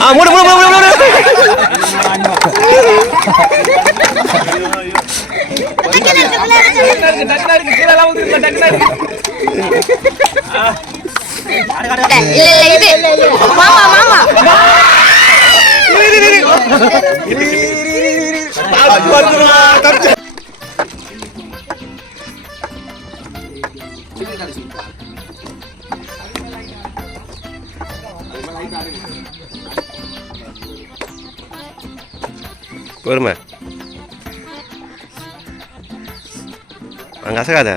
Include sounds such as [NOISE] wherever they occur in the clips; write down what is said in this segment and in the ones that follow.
ஆ மூடு மூடு மூடு மூடு மூடு டக்குனு இருக்கு, பொறுமை அங்கே அசகாத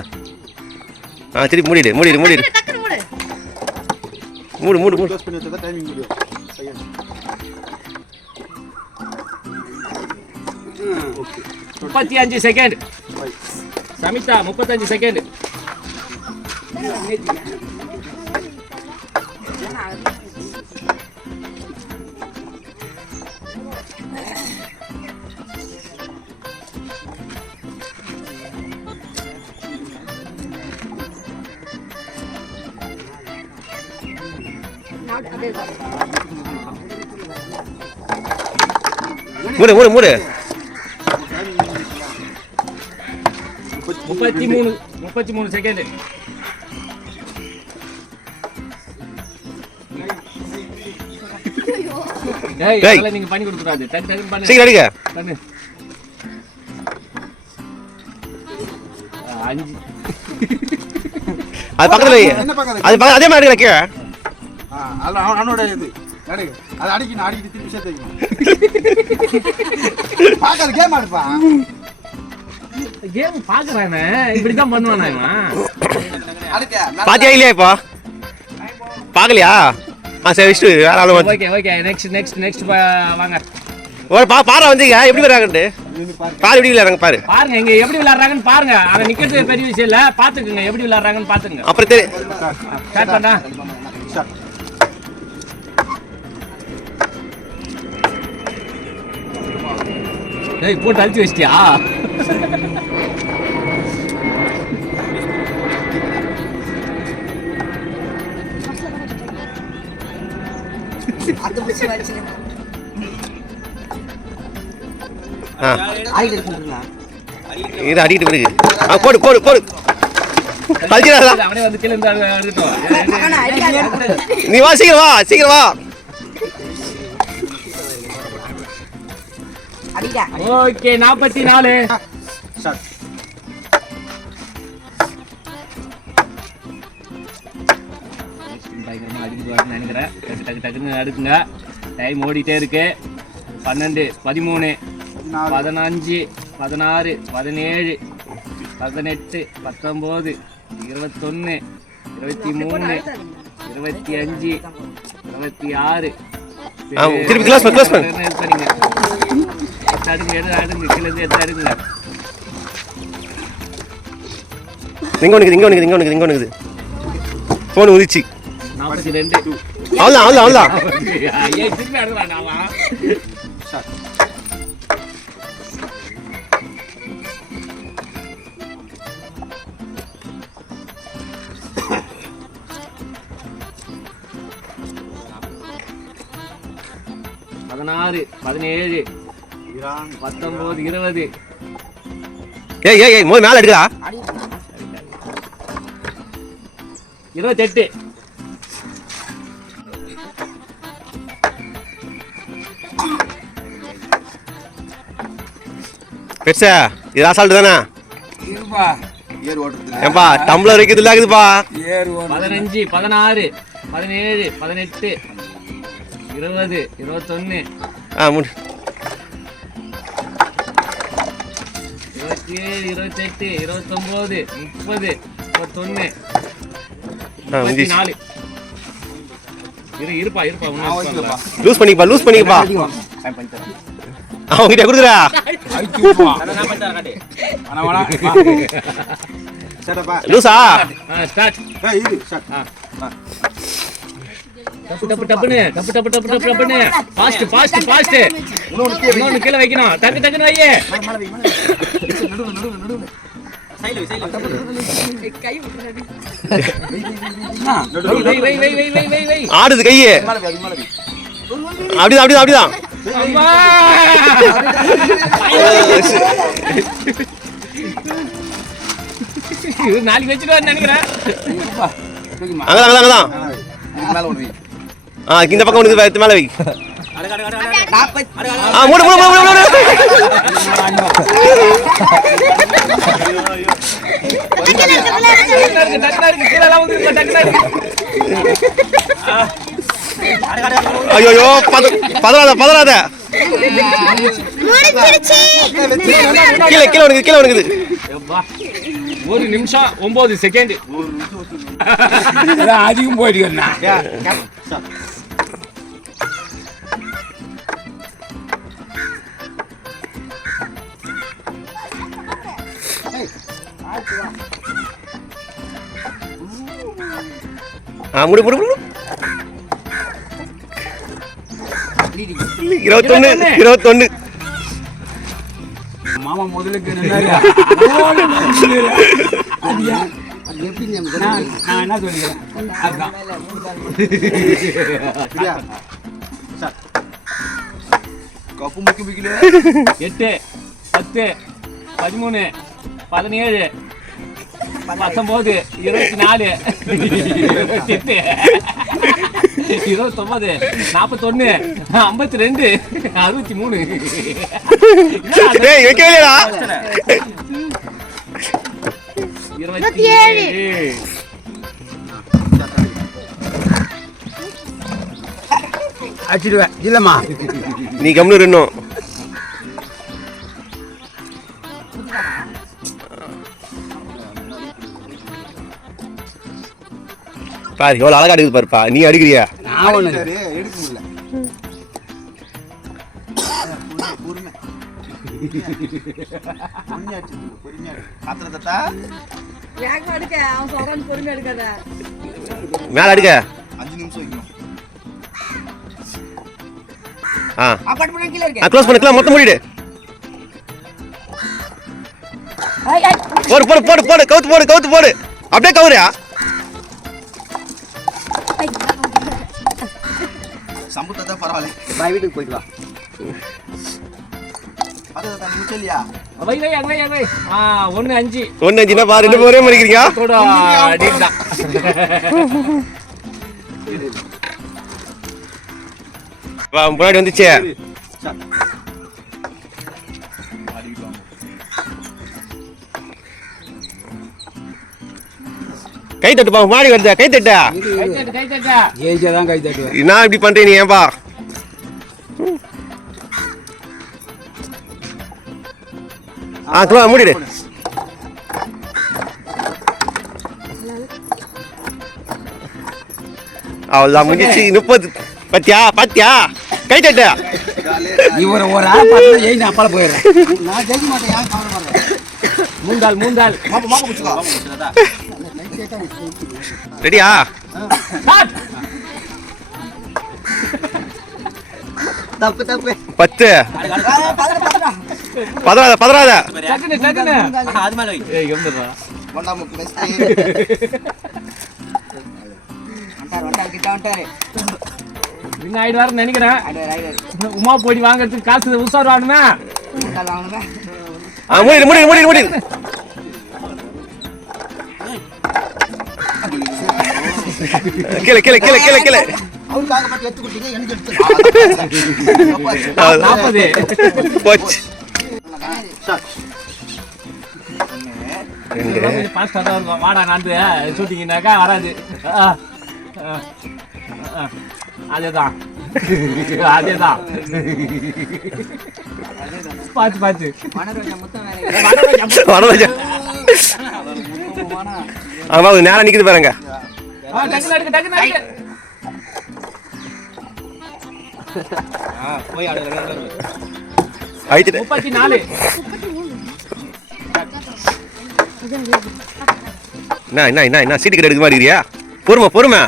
ஆ திருப்பி மூடிடு மூடிடு மூடிடு. மூடு மூடு. மூடு மூடு க்ளோஸ் பண்ணி வச்சா டைமிங் முடியும். செகண்ட் முப்பத்தி அஞ்சு செகண்ட் சமிதா முப்பத்தஞ்சு செகண்ட் மூடு மூடு மூடு. முப்பத்தி மூணு முப்பத்தி மூணு செகண்ட் நீங்க பண்ணி கொடுத்துறாது சீக்கிரம் அடிக்க பண்ணு. அஞ்சு. அது பக்கத்தில் அது அதே மாதிரி அடிக்கல கீழே. அவனோட இது. எடு அதை அடிக்கணும் அடிக்கிட்டு திருப்பி சேர்த்து வைக்கணும். பார்க்காத கேம் ஆடுப்பா. கேம் பாக்குறானே இப்படிதான் பண்ணுவானா இவன்? பாத்தியா இல்லையா இப்போ? பார்க்கலையா? ஆ சரி விஷ்ணு வேற ஆளு okay okay next next next வாங்க. ஒரு பா பாரா வந்தீங்க எப்படி வராங்கன்ட்டு பாரு. எப்படி விளையாடுறாங்க பாரு. பாருங்க இங்க எப்படி விளையாடுறாங்கன்னு பாருங்க. அங்க நிக்கிறது பெரிய விஷயம் இல்ல. பாத்துக்குங்க எப்படி விளையாடுறாங்கன்னு பாத்துங்க அப்புறம் தெரி ஸ்டார்ட் பண்ணா? டேய் போட்டு அழிச்சு வச்சிட்டியா? ஆ. இது அடிக்கிட்டு பிறகு. ஆ போடு போடு போடு. நீ வா சீக்கிரம் வா சீக்கிரம் வா. ஓகே நாற்பத்தி நாலு நினைக்கிறேன். டக்கு டக்கு டக்குன்னு அடுக்குங்க. டைம் ஓடிட்டே இருக்கு. பன்னெண்டு பதிமூணு பதினஞ்சு பதினாறு பதினேழு பதினெட்டு பத்தொம்போது இருபத்தொன்று இருபத்தி மூணு இருபத்தி அஞ்சு இருபத்தி ஆறு திருப்பி பண்ணிங்க. எடுத்து அடுங்க எடுத்து அடுங்க கீழே இருந்து எடுத்து அடுங்க இங்க ஒன்று இங்க ஒன்று இங்க ஒன்று இங்க ஒன்று ஃபோன் உதிச்சு நாற்பத்தி ரெண்டு. அவன் ஸ்டார்ட் பதினாறு பதினேழு. ஈரான் பத்தொம்போது இருபது. ஏய் ஏய் ஏய் மோய் மேலே எடுக்கா இருபத்தெட்டு. பெருசா இது அசால்ட்டு தானே? ஏன்பா டம்ளர் வைக்கிறது இருக்குதுப்பா பதினஞ்சு பதினாறு பதினேழு பதினெட்டு இருபது இருபத்தொன்னு. ஆ முடி. இருபத்தி ஏழு இருபத்தெட்டு இருபத்தொம்போது முப்பது முப்பத்தொன்னு ஆ முப்பத்தி முடிஞ்சிச்சு நாலு. இரு இருப்பா இருப்பா லூஸ் பண்ணிக்கப்பா லூஸ் பண்ணிக்கப்பா. அவங்ககிட்ட கொடுக்குறா. லூசா? ஸ்டார்ட் டப்பு டப்பு டப்புன்னு டப்பு டப்பு டப்பு டப்பு டப்புன்னு. ஃபாஸ்ட் ஃபாஸ்ட் ஃபாஸ்ட் இன்னொன்னு கீழே வைக்கணும். டக்கு டக்குன்னு வையே. வை வை வை வை வை வை வை ஆடுது கையே. அப்படிதான் அப்படிதான் அப்படிதான். நாளைக்கு வச்சுட்டு நினைக்கிறேன். அங்கதான் அங்கதான் அங்கதான். ஆ இந்த பக்கம் ஒன்று எடுத்து மேலே வை. ஆ மூடு மூடு மூடு மூடு ஐயோ பத பதறாத பதறாத. கீழே கீழே உனக்கு கீழே உனக்குது. ஒரு நிமிஷம் ஒன்பது செகண்ட் அதிகம் போயிட்டு ஆ முடி முடி முடி இருபத்தொன்னு இருபத்தொன்னு. மாமா முதலுக்கு? [LAUGHS] நான் என்ன சொல்லிக்கிறேன். கப்பு முக்கி முக்கில. எட்டு பத்து பதிமூணு. பதினேழு பத்தொன்பது இருபத்தி நாலு இருபத்தி எட்டு இருபத்தொன்பது நாற்பத்தொன்னு ஐம்பத்தி ரெண்டு அறுபத்தி மூணு இருபத்தி ஏழு. ஏழு அடிச்சிடுவேன். இல்லம்மா. நீ கம்னு இன்னும். பாரு எவ்வளோ அழகா எடுக்குது பாருப்பா. நீ அடிக்கிறியா? நான் எடுக்க முடியல. மேலே அடிக்க. அஞ்சு நிமிஷம் ஆ. க்ளோஸ் பண்ணிக்கலாம் மொத்தம் மூடிடு. போடு போடு போடு போடு கவுத்து போடு கவுத்து போடு அப்படியே கவுரியா தட்டா பரவாயில்ல நான் வீட்டுக்கு போயிட்டு வா. அஞ்சு. ஒன்று அஞ்சுனா பா ரெண்டு ஒரே வா முன்னாடி வந்துச்சு. கை தட்டுப்பா முன்னாடி வருதா கை தட்டா? கை தட்டு கை தட்டா நான் இப்படி பண்றேன் நீ ஏன்பா ஆ க்ளோ மூடிடு. அவ்வளோதான் முடிஞ்சிச்சு. முப்பது பத்தியா? பாத்தியா? கை தட்ட. இவரை ஒரு ஆள் பார்த்து ஜெயிச்சு அப்பால போயிடுறேன். நான் ஜெயிக்க மாட்டேன் மூந்தாள் மூந்தாள். மாப்பா மாப்பா ரெடியா? ஸ்டார்ட் தப்பு தப்பு. பத்து. பதறாத பதறாத. நினைக்கிறேன் உமா போடி வாங்குறதுக்கு காசு உசார் வாங்கணுமே? வண்டார் வாங்கணுமே ஆ மூடிடு. கீழே கீழே கீழே கீழே கீழே அவருக்காக மட்டும் எடுத்து கொடுத்தீங்க? எனக்கு எடுத்து நாற்பது போச்சு. ஸ்டார்ட் ரெண்டு பாஸ்டா தான் இருக்கும் வாடா வராது. ஆ, ஆ, ஆ. அதேதான். அதேதான். வரவழைச்சா ஆமா நேரம் நிக்குது பாருங்க. முப்பத்தி நாலு என்ன என்ன என்ன என்ன சீட்டு கடை எடுக்க மாதிரி இருக்கியா? பொறுமை பொறுமை.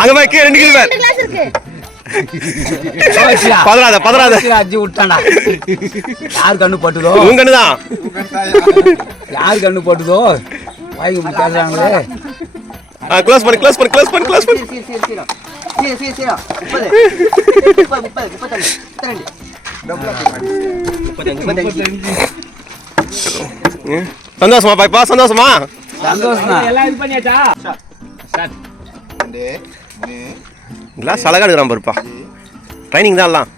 அங்க பாரு கிளாஸ் இருக்கு. பதறாத பதறாத. அஞ்சு விட்டானா யார் கண்ணு பட்டுதோ? உன் கண்ணுதான். யார் கண்ணு பட்டுதோ? வாய்க்கு பேசுறாங்களே. க்ளோஸ் பண்ணு க்ளோஸ் பண்ணு க்ளோஸ் பண்ணு க்ளோஸ் பண்ணு. சீர் சீர் சீர் சீரோ சீரோ சீரோ முப்பது முப்பது முப்பது முப்பத்தஞ்சு. சந்தோஷமா? பாய்ப்பா சந்தோஷமா சந்தோஷம் எல்லாம் இது பண்ணியாச்சா? மூணு கிளாஸ் அழகா எடுக்கிறான் பாருப்பா. ட்ரைனிங் தான் எல்லாம்.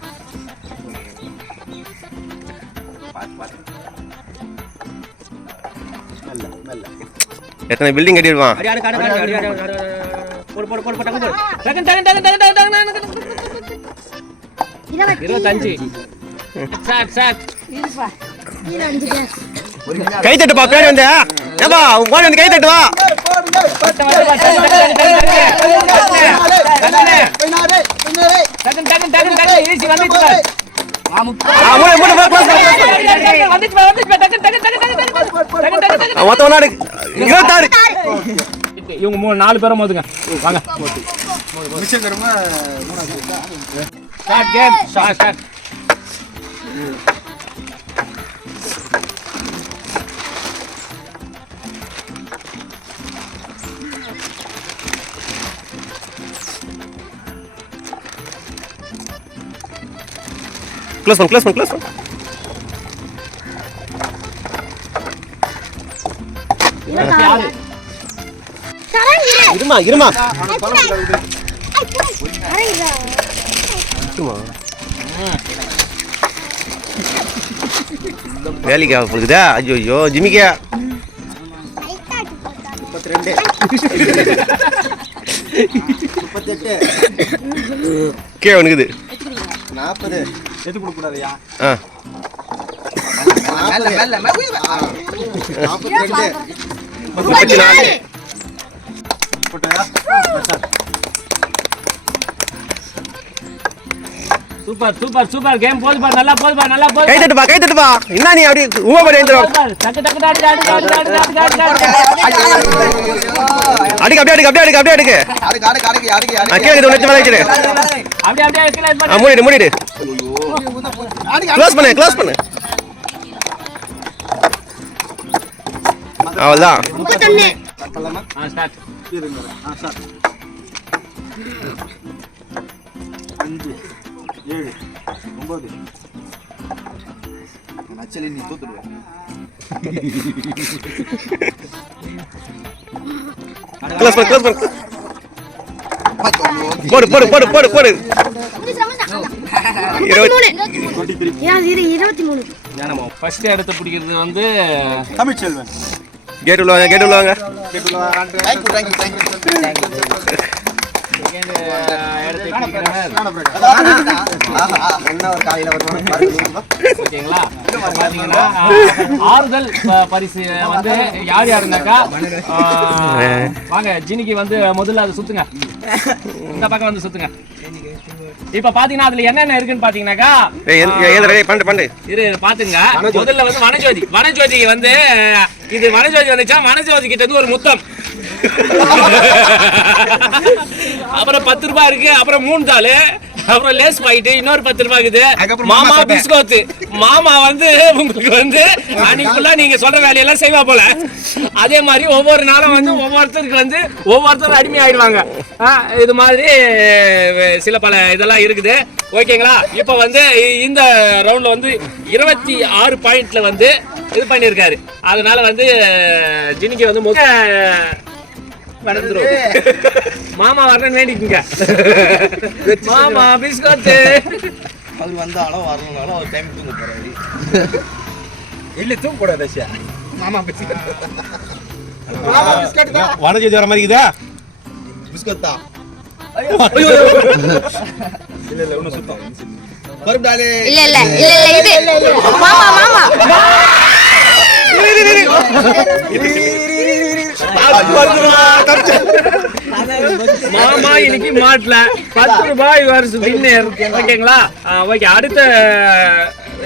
இருபத்தஞ்சு சாட் சாட் கை தட்டுப்பா பேர் வந்து ஏப்பா உன் கோழி வந்து கை தட்டு வா பத்து வந்து இருபத்தாறு. இவங்க மூணு நாலு பேரும் மோதுங்க. வாங்க. Start game start start close பண்ணு க்ளோஸ் பண்ணு க்ளோஸ் பண்ணு இருமா இருமா. வேலைக்கு போகுதா ஐயோ ஐயோ ஜிமிக்கா. முப்பத்தெட்டு கீழே வனுக்குது நாற்பது. எது கொடுக்கூடாதுயா நாற்பத்தி ரெண்டு. முப்பத்தி நாலு. போட்டாயா? Super super super. கேம் போது பாரு நல்லா போது பாரு நல்லா போது கை பாரு. தட்டுப்பா கை தட்டுப்பா. என்ன நீ அப்படி உமா படி பாரு. டக்கு டக்கு daddy daddy daddy daddy daddy daddy daddy அடிக்க அப்படியே அடிக்க அப்படியே அடிக்க அப்படியே அடிக்க. அடக்கு அடக்கு அடக்கு அடக்கு ஆ, கீழே இது மேலே வச்சிரு. அப்படியே அப்படியே ஆ பண்ணு. மூடிடு மூடிடு. அடக்கு க்ளோஸ் பண்ணு க்ளோஸ் பண்ணு. அவ்வளோதான் ஆ ஸ்டார்ட் இருங்க ஆ சார் ஒன்பது நச்சலி நீ தூத்துடுவேன் க்ளோஸ் பண்ணு க்ளோஸ் பண்ணு போடு போடு போடு போடு போடு. இருபத்தி இருபத்தி மூணு ஃபர்ஸ்ட் இடத்த பிடிக்கிறது வந்து தமிழ் செல்வன் கேட் உள்ள வாங்க. கேட் உள்ள ஓகேங்களா பாத்தீங்கன்னா ஆறுதல் பரிசு வந்து யார் யாருனாக்கா வாங்க ஜினிக்கு வந்து முதல்ல அதை சுத்துங்க. இந்த பக்கம் வந்து சுத்துங்க. இப்ப பாத்தீங்கன்னா அதுல என்னென்ன இருக்குன்னு பாத்தீங்கன்னாக்கா பண்ணு இரு, பாத்துங்க. முதல்ல வந்து வனஜோதி. வனஜோதி வந்து இது வனஜோதி வந்துச்சா? வனஜோதி கிட்ட இருந்து ஒரு முத்தம். [LAUGHS] அப்புறம் பத்து ரூபாய் இருக்கு அப்புறம் மூணு தாள் அப்புறம் லேஸ் பாயிட்டு இன்னொரு பத்து ரூபாய் இருக்குது. மாமா பிஸ்கோத்து. மாமா வந்து உங்களுக்கு வந்து அன்னைக்கு ஃபுல்லா நீங்க சொல்ற வேலையெல்லாம் செய்வா போல. அதே மாதிரி ஒவ்வொரு நாளும் வந்து ஒவ்வொருத்தருக்கு வந்து ஒவ்வொருத்தரும் அடிமை ஆயிடுவாங்க இது மாதிரி சில பல இதெல்லாம் இருக்குது. ஓகேங்களா? இப்போ வந்து இந்த ரவுண்ட்ல வந்து இருபத்தி ஆறு பாயிண்ட்ல வந்து இது பண்ணியிருக்காரு. அதனால வந்து ஜினிக்கு வந்து நடந்துரும் மாமா வரணும்னு வேண்டிக்குங்க. மாமா பிஸ்கோத்து அவர் வந்தாலும் வரலனாலும் அவர் டைம் தூங்க போறாரு. இல்லை தூங்க கூடாது ரஷ்யா. மாமா பிஸ்கட். மாமா பிஸ்கட் தான் வனஜோதி வர மாதிரி இருக்குதா பிஸ்கட் தான் இல்ல இல்ல ஒன்னும் சுத்தம் பருப்பு டாலே இல்ல இல்ல இல்ல இல்ல இது. மாமா மாமா. மாமா இன்னைக்கு மாட்டல பத்து ரூபாய் வருஷ வின்னர் ஓகேங்களா? ஓகே. அடுத்த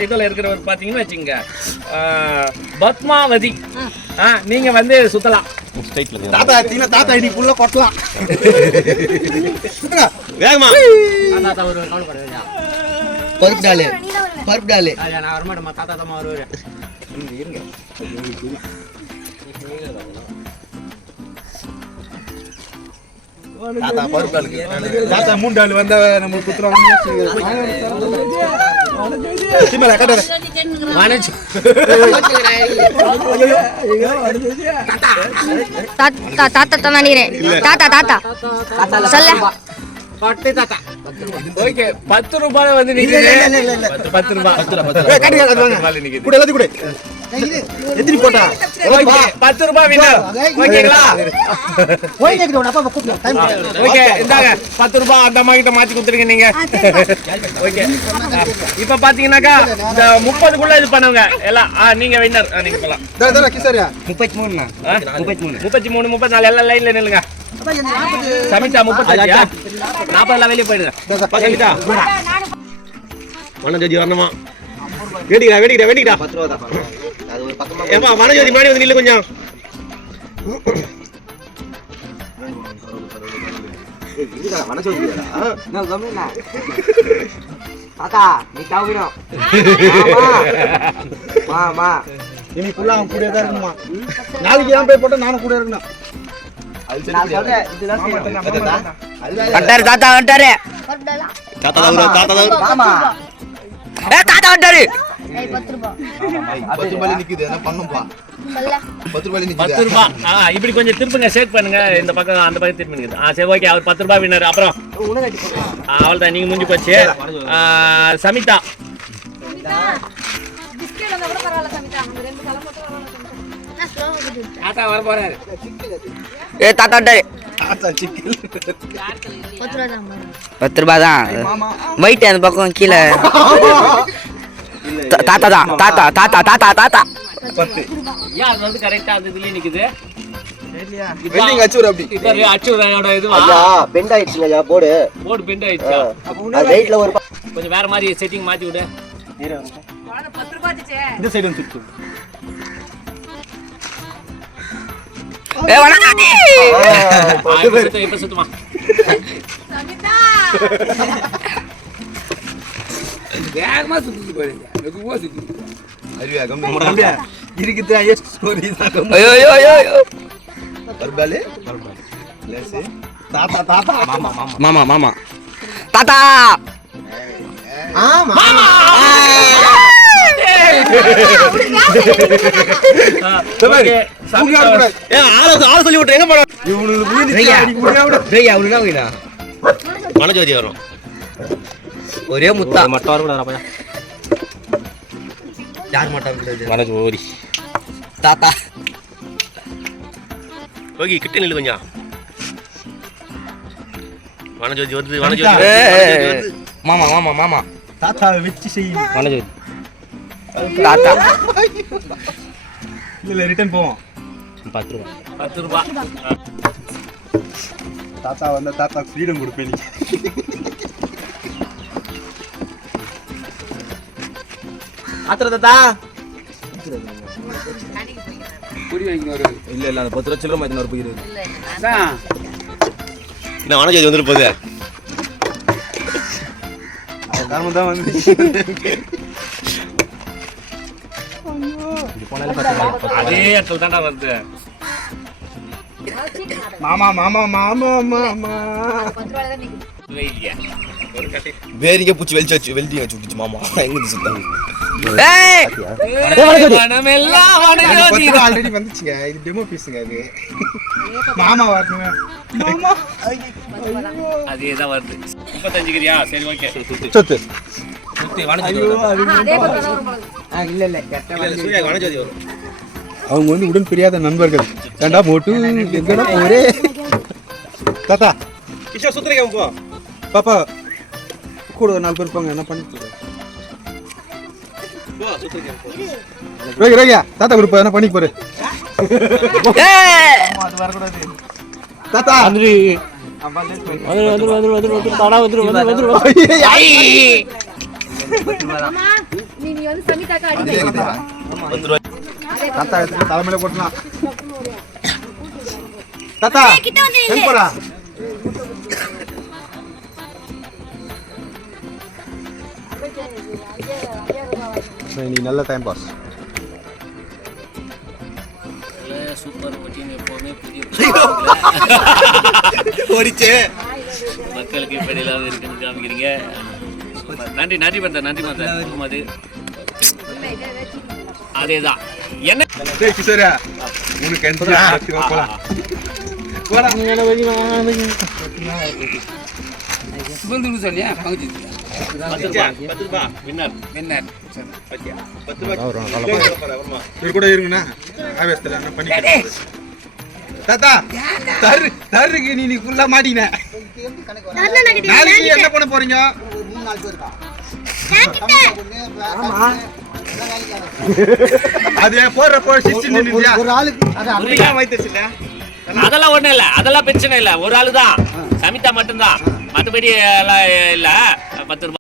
இதுல இருக்கிறவர் பாத்தீங்கன்னு வச்சுங்க பத்மாவதி. ஆ, நீங்க வந்து சுத்தலாம். தாத்தா எடுத்தீங்கன்னா தாத்தா இன்னைக்கு கொட்டலாம். வேகமா. பருப்பு டாலு. பருப்பு டாலு. நான் வரமாட்டேன் தாத்தா தான் வருவாரு தாத்தா பருப்பாளுக்கு தாத்தா மூண்டாள் வந்தா நம்ம குத்துறோம். சிம்மல கட்டாத மனசு தாத்தா தாத்தா தான் நினைக்கிறேன். தாத்தா தாத்தா. சொல்ல. ஓகே பத்து ரூபாய் வந்து நிக்குது பத்து பத்து ரூபாய் கூட எல்லாத்தையும் கூட. எத்தனை போட்டா. ஓகே. பத்து ரூபாய் வின்னர் ஓகேங்களா? ஓகே. இந்தாங்க. பத்து ரூபாய் அந்த அம்மா கிட்ட மாத்தி கொடுத்துருங்க நீங்க. ஓகே. இப்ப பாத்தீங்கன்னாக்கா இந்த முப்பதுக்குள்ள இது பண்ணுங்க. எல்லாம் ஆ, நீங்க வின்னர் நீங்க கிசாரியா முப்பத்தி மூணு? முப்பத்தி மூணு முப்பத்தி நாலு எல்லாம் லைன்ல நில்லுங்க. சமிதா முப்பத்தஞ்சா நாற்பதுலாம் வெளியே போயிடுங்க. சமிதா வனஜோதி வரணுமா? வேடிக்கிறா வேடிக்கிறா வேடிக்கிறா பத்து ரூபா தான். ஏப்பா வனஜோதி முன்னாடி வந்து நில்லு கொஞ்சம். தாத்தா நீ தவிரும் மாமா இனி ஃபுல்லா அவன் கூட தான் இருக்குமா? நாளைக்கு ஏன் போய் போட்டா நானும் கூட இருக்கணும். நான் சொல்றேன் இதெல்லாம் செய்யணும். வந்துட்டாரு? தாத்தா தாத்தா தாத்தா தாத்தா பத்து ரூபா. பத்து ரூபாய் நிக்குது என்ன பண்ணும்பா பத்து ரூபாய் ஆ இப்படி கொஞ்சம் திருப்புங்க ஷேக் பண்ணுங்க. இந்த பக்கம் அந்த பக்கம் திருப்பிங்க ஆ சரி ஓகே அவர் பத்து ரூபாய் வின்னர் அப்புறம் அவள் தான் நீங்க முடிஞ்சு போச்சு. சமிதா. குத்து. ஏ தாத்தா வந்துட்டாரு பத்து ரூபா தான் வைட் அந்த பக்கம் கீழே. தாத்தா தான் தாத்தா தாத்தா தாத்தா தாத்தா ஏன் அது வந்து கரெக்டா அந்த இதுலயே நிக்குது? வெல்டிங் அச்சூர் அப்படி. இப்ப அச்சுவோட இதுவா? ஐயா பெண்ட் ஆயிடுச்சுங்க ஐயா போடு. போர்டு பெண்ட் ஆயிடுச்சா? அது ரைட்ல ஒரு ப- கொஞ்சம் வேற மாதிரி செட்டிங் மாத்தி விடு. இந்த சைடு வந்து சுத்து. ஏ வணக்கம் [LAUGHS] ஆ, இப்ப சுத்து, இப்ப சுத்துமா அறிவியா அப்படியே இருக்குது ஹையஸ்ட் ஸ்கோர் இதான் ஐயோ ஐயோ ஐயோ ஐயோ. பருப்பாலு லேசு. தாத்தா தாத்தா. மாமா மாமா. மாமா மாமா. தாத்தா! ஓகே, சமிதா ஏ, ஆளை ஆளை சொல்லி விட்டு எங்க போற இவனுக்கு வீடு அடிக்க முடியாது டேய் அவனுக்கு என்ன வேணும்? வனஜோதி வரும். ஒரே முத்தா. மட்டும் வரக்கூடாது யார் மாட்டாங்க கூடாது வனஜோதி தாத்தா. ஓகே கிட்ட நில்லு கொஞ்சம். வனஜோதி வருது வனஜோதி. மாமா மாமா மாமா. தாத்தா வச்சு செய்யும். வனஜோதி தாத்தா. இல்ல ரிட்டர்ன் போவோம். பத்து ரூபாய் பத்து ரூபாய் தாத்தா வந்தா தாத்தா ஃப்ரீடம் கொடுப்பேன் நீ. ஆத்திர தாத்தா இல்ல இல்ல அந்த பத்து ரூபா சில்லற மாதிரி ஒரு போயிரு. என்ன வனஜோதி வந்துட்டு போகுது? காரணம் தான் வந்து. அதே இடத்துல தான்டா வருது. மாமா மாமா மாமா மாமா. வேறிங்க பூச்சி வெளிச்சாச்சு வெல்டிங் வச்சு விட்டுச்சு மாமா. எங்க இருந்து ஆல்ரெடி வந்துச்சுங்க. இது டெமோ பீஸுங்க இது மாமா வரணுங்க. மாமா? அதே தான் வருது முப்பத்தஞ்சுக்கிறியா சரி ஓகே. சொத்து. அவங்க வந்து உடன் பிரியாத நண்பர்கள். ஏண்டா போட்டு எங்கடா ஒரே தாத்தா. கிஷோர் சுத்துறீங்க பாப்பா கூட ஒரு நாலு பேர் போங்க என்ன பண்ணிட்டு ரோகி ரோகியா தாத்தா கொடுப்பா என்ன பண்ணி போரு. ஏய் தாத்தா வந்துரு வந்துரு வந்துரு வந்துரு வந்துரு தடா வந்துரு வந்துரு வந்துரு தாத்தா எடுத்து தலைமையில போட்டலாம். தாத்தா கிட்ட வந்து எங்க போறா நீ நல்ல டைம் பாஸ் சூப்பர் எப்பவுமே புதிய ஓடிச்சு. மக்களுக்கு இப்படி எல்லாம் இருக்குன்னு காமிக்கிறீங்க. நன்றி நன்றி பண்ற நன்றி பண்ற முகமது. அதேதான். என்ன? டேய் கிஷோரா உனக்கு போடா. சொன்னியா பங்கு பத்து ரூபாய் பத்து ரூபாய் வின்னர். என்ன இவர் கூட இருங்கண்ணா. ஆவேசத்துல தாத்தா தரு தருக்கு நீ நீ ஃபுல்லா மாட்டின. நாளைக்கு என்ன பண்ண போறீங்க? அது போடுறப்போ சிஸ்டி நின்னுதியா ஒரு ஆளுக்கு. அதெல்லாம் ஒண்ணும் இல்ல அதெல்லாம் பிரச்சனை இல்ல. ஒரு ஆளு தான் சமிதா மட்டும்தான். மற்றபடி எல்லாம் இல்ல. பத்து ரூபாய்